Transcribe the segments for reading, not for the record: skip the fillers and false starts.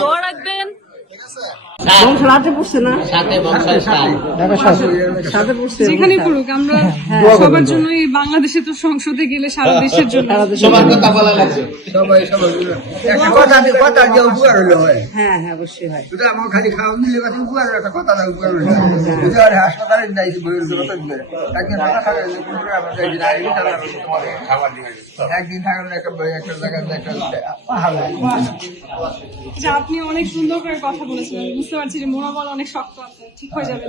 দোয়া রাখবেন। যেখানে করুক, আমরা সবার জন্যই, বাংলাদেশে তো সংসদে গেলে সারা দেশের জন্য হ্যাঁ হ্যাঁ অবশ্যই হয়। আমার খালি খাওয়া দিলে উপকার একটা কথা না, উপকার হাসপাতালে যাইছি একদিন থাকার একটা আপনি অনেক সুন্দর করে কথা বলেছিলেন, বুঝতে পারছি যে মনোবল অনেক শক্ত আছে, ঠিক হয়ে যাবে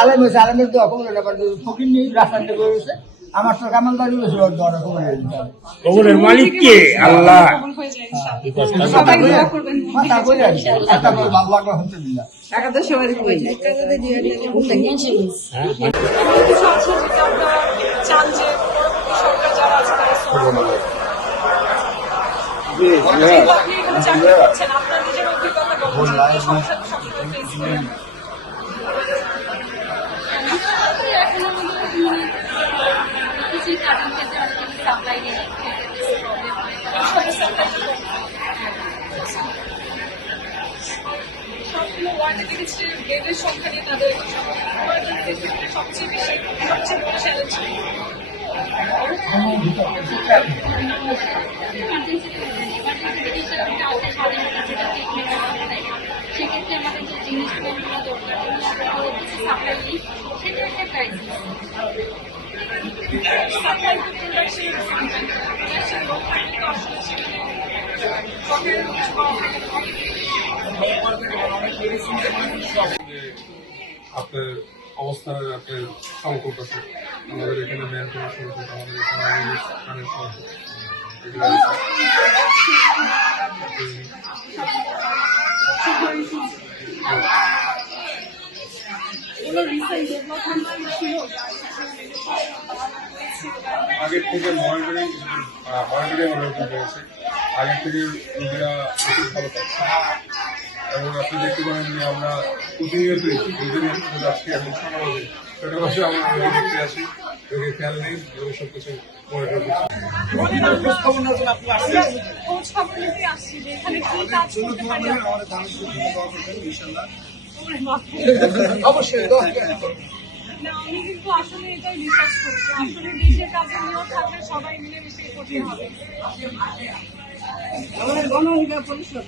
আলেমের তো ফকির নেই, রাস্তাটা করেছে আমার তো কামালদারি কবুলের মালিক কে? আল্লাহ। গেটের সংখ্যা নিয়ে তাদের সবচেয়ে বেশি, সবচেয়ে বড় চ্যালেঞ্জ। সেক্ষেত্রে আমাদের যে জিনিসগুলো দরকার সাপ্লাই নেই, সেটা একটা ক্রাইসিস। আপনার অবস্থানের আপনার সংকট আছে, আমাদের এখানে ম্যান পাওয়ার সংকট, আমাদের এখানে কানের সংকট, এগুলো আগের থেকে মনিটরিং হয়েছে, আগের থেকে রোগীরা প্রচুর ভালো পাচ্ছে এবং আপনি দেখতে পারেন যে আমরা প্রতিনিয়তই আজকে এখন সমাজে সেটা বসে আমরা রোগী দেখতে আসি, রোগীর খেয়াল নেই এবং সবকিছু মনিটর অবশ্যই আমি কিন্তু আসলে এটাই বিশ্বাস করি, আসলে দেশের কাজে নিয়েও থাকলে সবাই মিলেমিশে করতে হবে। গণঅধিকার পরিষদ